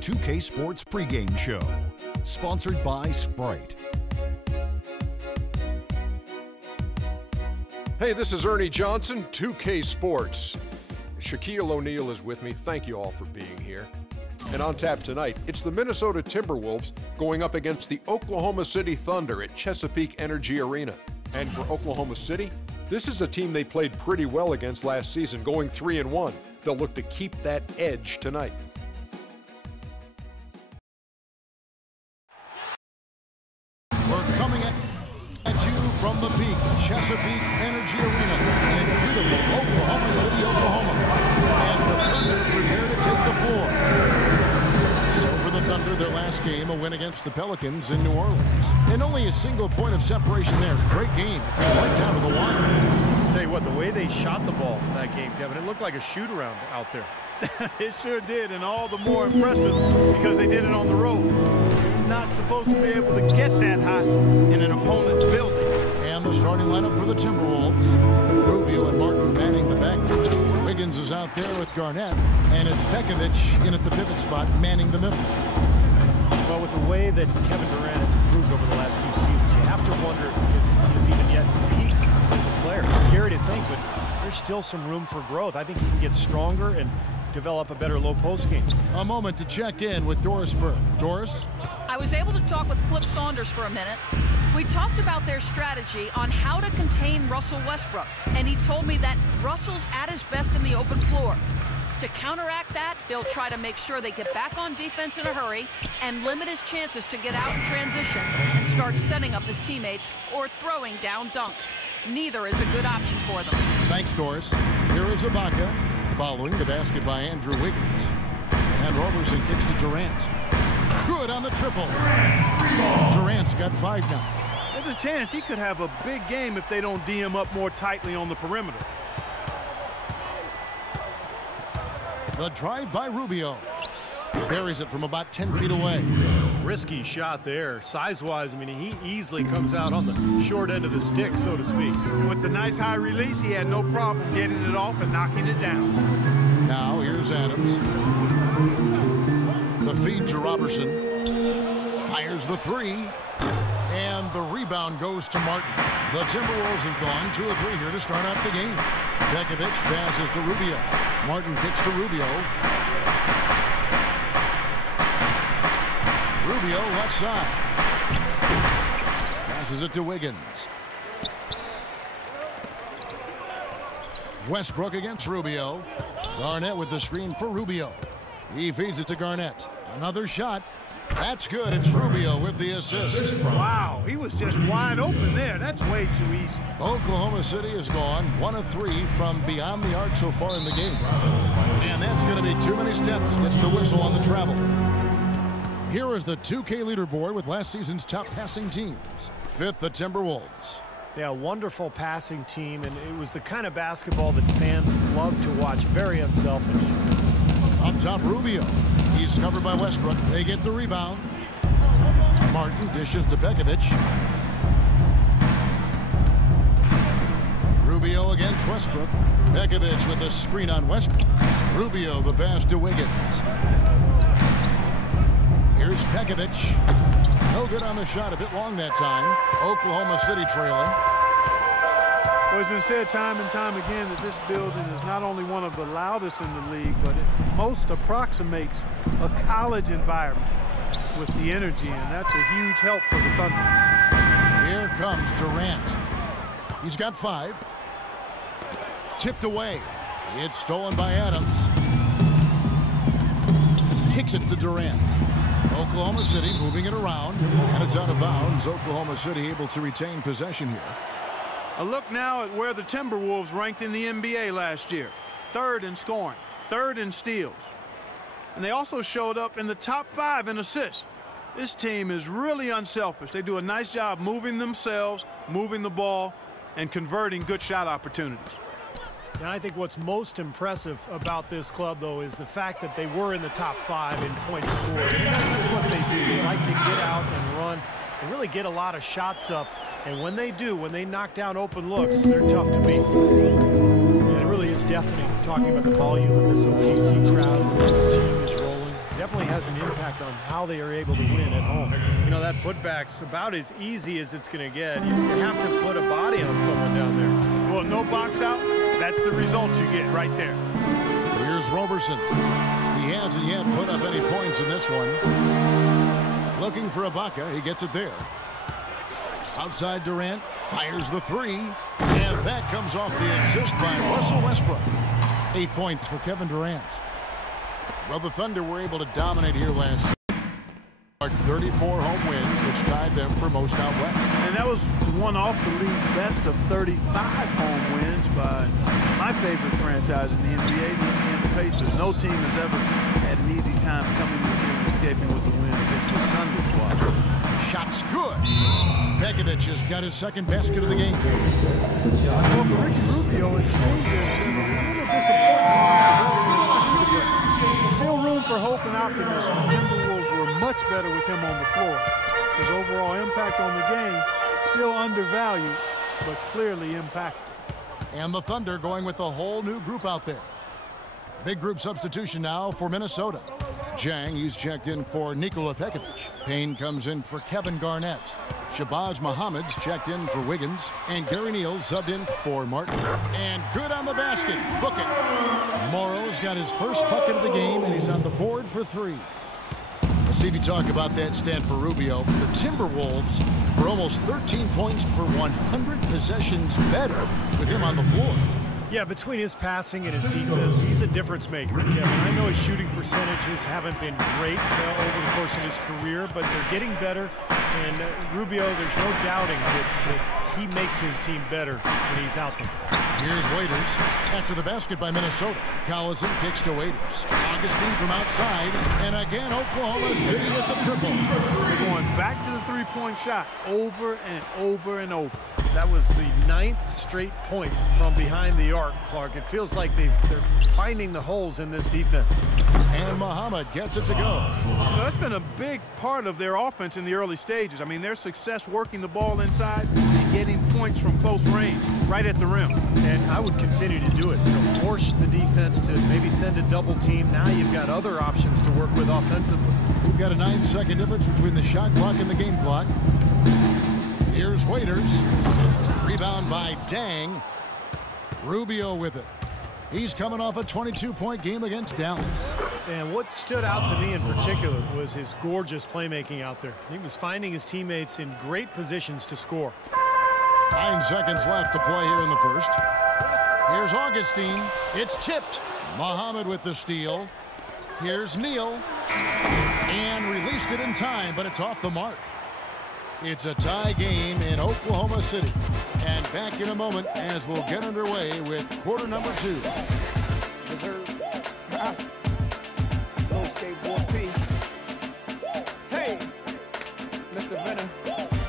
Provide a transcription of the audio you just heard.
2K Sports pregame show, sponsored by Sprite. Hey, this is Ernie Johnson, 2K Sports. Shaquille O'Neal is with me. Thank you all for being here. And on tap tonight, it's the Minnesota Timberwolves going up against the Oklahoma City Thunder at Chesapeake Energy Arena. And for Oklahoma City, this is a team they played pretty well against last season, going 3-1. They'll look to keep that edge tonight. We're coming at you from the peak, Chesapeake Energy Arena in beautiful Oklahoma City, Oklahoma. And the Thunder prepare to take the floor. So for the Thunder, their last game, a win against the Pelicans in New Orleans. And only a single point of separation there. Great game. Right down to the wire. I'll tell you what, the way they shot the ball in that game, Kevin, it looked like a shoot-around out there. It sure did, and all the more impressive because they did it on the road. You're not supposed to be able to get that hot in an opponent's building. And the starting lineup for the Timberwolves. Rubio and Martin manning the backcourt. Wiggins is out there with Garnett, and it's Pekovic in at the pivot spot manning the middle. Well, with the way that Kevin Durant has improved over the last few seasons, you have to wonder if he's even yet peaked as a player. It's scary to think, but there's still some room for growth. I think he can get stronger and develop a better low post game. A moment to check in with Doris Burke. Doris? I was able to talk with Flip Saunders for a minute. We talked about their strategy on how to contain Russell Westbrook, and he told me that Russell's at his best in the open floor. To counteract that, they'll try to make sure they get back on defense in a hurry and limit his chances to get out in transition and start setting up his teammates or throwing down dunks. Neither is a good option for them. Thanks, Doris. Here is Ibaka, following the basket by Andrew Wiggins. And Roberson kicks to Durant. Good on the triple. Durant's got 5 now. There's a chance he could have a big game if they don't D him up more tightly on the perimeter. The drive by Rubio. Buries it from about 10 feet away. Risky shot there. Size-wise, I mean, he easily comes out on the short end of the stick, so to speak. With the nice high release, he had no problem getting it off and knocking it down. Now here's Adams. The feed to Robertson. Fires the 3. And the rebound goes to Martin. The Timberwolves have gone 2 of 3 here to start out the game. Pekovic passes to Rubio. Martin kicks to Rubio. Rubio left side. Passes it to Wiggins. Westbrook against Rubio. Garnett with the screen for Rubio. He feeds it to Garnett. Another shot. That's good. It's Rubio with the assist. Wow, he was just wide open there. That's way too easy. Oklahoma City is gone 1 of 3 from beyond the arc so far in the game. And that's going to be too many steps. Gets the whistle on the travel. Here is the 2K leaderboard with last season's top passing teams. 5th, the Timberwolves. Yeah, wonderful passing team, and it was the kind of basketball that fans love to watch. Very unselfish. Up top, Rubio. He's covered by Westbrook. They get the rebound. Martin dishes to Pekovic. Rubio against Westbrook. Pekovic with a screen on Westbrook. Rubio the pass to Wiggins. Here's Pekovic. No good on the shot. A bit long that time. Oklahoma City trailing. Well, it's been said time and time again that this building is not only one of the loudest in the league, but it most approximates a college environment with the energy, and that's a huge help for the Thunder. Here comes Durant. He's got 5. Tipped away. It's stolen by Adams. Kicks it to Durant. Oklahoma City moving it around, and it's out of bounds. Oklahoma City able to retain possession here. A look now at where the Timberwolves ranked in the NBA last year. 3rd in scoring, 3rd in steals. And they also showed up in the top 5 in assists. This team is really unselfish. They do a nice job moving themselves, moving the ball, and converting good shot opportunities. And I think what's most impressive about this club, though, is the fact that they were in the top 5 in points scored. And that's what they do. They like to get out and run and really get a lot of shots up. And when they do, when they knock down open looks, they're tough to beat. And it really is deafening talking about the volume of this OKC crowd. The team is rolling. definitely has an impact on how they are able to win at home. You know, that putback's about as easy as it's going to get. You have to put a body on someone down there. Well, no box out, that's the result you get right there. Here's Roberson. He hasn't yet put up any points in this one. Looking for Ibaka. He gets it there. Outside Durant. Fires the three. And that comes off the assist by Russell Westbrook. 8 points for Kevin Durant. Well, the Thunder were able to dominate here last season. 34 home wins, which tied them for most out west. And that was one off the league best of 35 home wins by my favorite franchise in the NBA, the Indiana Pacers. No team has ever had an easy time coming in here and escaping with the win against this Thunder squad. Shot's good. Pekovic has got his second basket of the game. Well, for Ricky Rubio, it seems a little disappointing. Still room for hope and optimism. The Timberwolves were much better with him on the floor. His overall impact on the game, still undervalued, but clearly impactful. And the Thunder going with a whole new group out there. Big group substitution now for Minnesota. Jang, he's checked in for Nikola Pekovic. Payne comes in for Kevin Garnett. Shabazz Muhammad's checked in for Wiggins. And Gary Neal subbed in for Martin. And good on the basket. Book it. Morrow's got his first bucket of the game, and he's on the board for three. Well, Stevie, talk about that stat for Rubio. The Timberwolves were almost 13 points per 100 possessions better with him on the floor. Yeah, between his passing and his defense, he's a difference maker, Kevin. I know his shooting percentages haven't been great over the course of his career, but they're getting better. And Rubio, there's no doubting that he makes his team better when he's out there. Here's Waiters after the basket by Minnesota. Collison kicks to Waiters. Augustine from outside. And again, Oklahoma City with the triple. They're going back to the three-point shot over and over and over. That was the 9th straight point from behind the arc, Clark. It feels like they're finding the holes in this defense. And Muhammad gets it to go. Well, that's been a big part of their offense in the early stages. I mean, their success working the ball inside and getting points from close range, right at the rim. And I would continue to do it. You know, force the defense to maybe send a double team. Now you've got other options to work with offensively. We've got a 9-second difference between the shot clock and the game clock. Here's Waiters. Rebound by Dang. Rubio with it. He's coming off a 22-point game against Dallas. And what stood out to me in particular was his gorgeous playmaking out there. He was finding his teammates in great positions to score. 9 seconds left to play here in the first. Here's Augustine. It's tipped. Muhammad with the steal. Here's Neal. And released it in time, but it's off the mark. It's a tie game in Oklahoma City. And back in a moment as we'll get underway with quarter number 2. Little skateboard P. Hey, Mr. Venner.